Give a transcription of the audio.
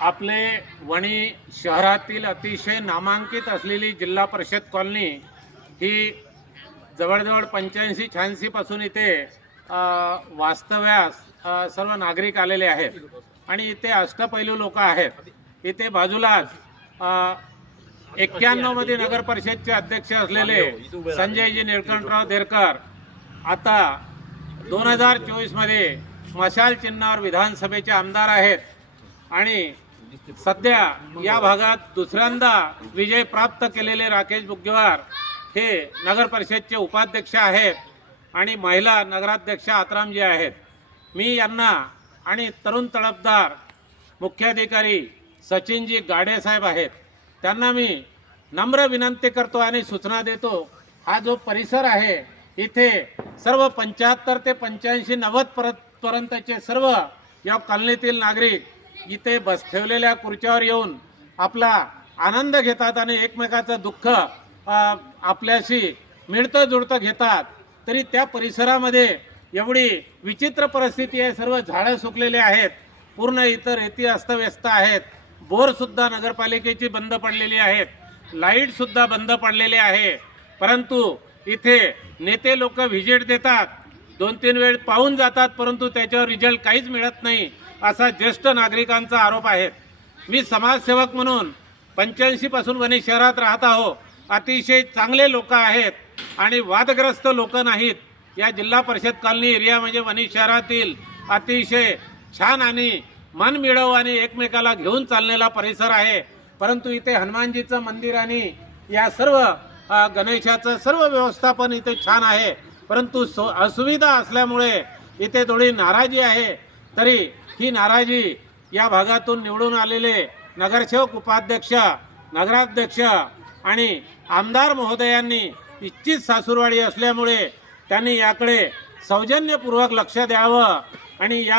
आपले वणी शहरातील अतिशय नामांकित असलेली जिल्हा परिषद कॉलनी ही जवळजवळ 85-86 पासून इथे वास्तव्यास सर्व नागरिक आलेले आहेत आणि इथे अष्टपैलू लोक आहेत। इथे बाजूलाच 91 मध्ये नगर परिषदचे अध्यक्ष असलेले संजयजी निळकंठराव देरकर आता 2024 मध्ये मशाल चिन्हावर विधानसभेचे आमदार आहेत आणि सध्या या भागात दुसऱ्यांदा विजय प्राप्त केलेले राकेश बुग्गेवार हे नगर परिषदचे उपाध्यक्ष आहेत आणि महिला नगराध्यक्ष आत्रामजी आहेत। मी यांना आणि तरुण तडफदार मुख्याधिकारी सचिनजी गाडे साहेब आहेत त्यांना मी नम्र विनंती करतो आणि सूचना देतो। हा जो परिसर आहे इथे सर्व 75 ते 85-90 पर्यंतचे सर्व या कॉलनीतील नागरिक इथे बस ठेवलेल्या खुर्च्यावर येऊन आपला आनंद घेतात आणि एकमेकाचं दुःख आपल्याशी मिळतं जुळतं घेतात। तरी त्या परिसरामध्ये एवढी विचित्र परिस्थिती आहे, सर्व झाडं सुकलेले आहेत, पूर्ण इतर रेती अस्तव्यस्त आहेत, बोरसुद्धा नगरपालिकेची बंद पडलेली आहेत, लाईटसुद्धा बंद पडलेले आहे। परंतु इथे नेते लोक व्हिजिट देतात, 2-3 वेळ पाहून जातात, परंतु त्याच्यावर रिझल्ट काहीच मिळत नाही असा ज्येष्ठ नागरिकांचा आरोप आहे। मी समाजसेवक म्हणून 85 पासून वणी शहरात राहत आहो। अतिशय चांगले लोक आहेत आणि वादग्रस्त लोक नाहीत। या जिल्हा परिषद कॉलनी एरिया म्हणजे वणी शहरातील अतिशय छान आणि मनमिळावू आणि एकमेकाला घेऊन चाललेला परिसर आहे। परंतु इथे हनुमानजीचं मंदिर आणि या सर्व गणेशाचं सर्व व्यवस्थापन इथे छान आहे, परंतु असुविधा असल्यामुळे इथे थोडी नाराजी आहे। तरी ही नाराजी या भागातून निवडून आलेले नगरसेवक, उपाध्यक्ष, नगराध्यक्ष आणि आमदार महोदयांनी इच्छित सासूरवाडी असल्यामुळे त्यांनी याकडे सौजन्यपूर्वक लक्ष द्यावं आणि या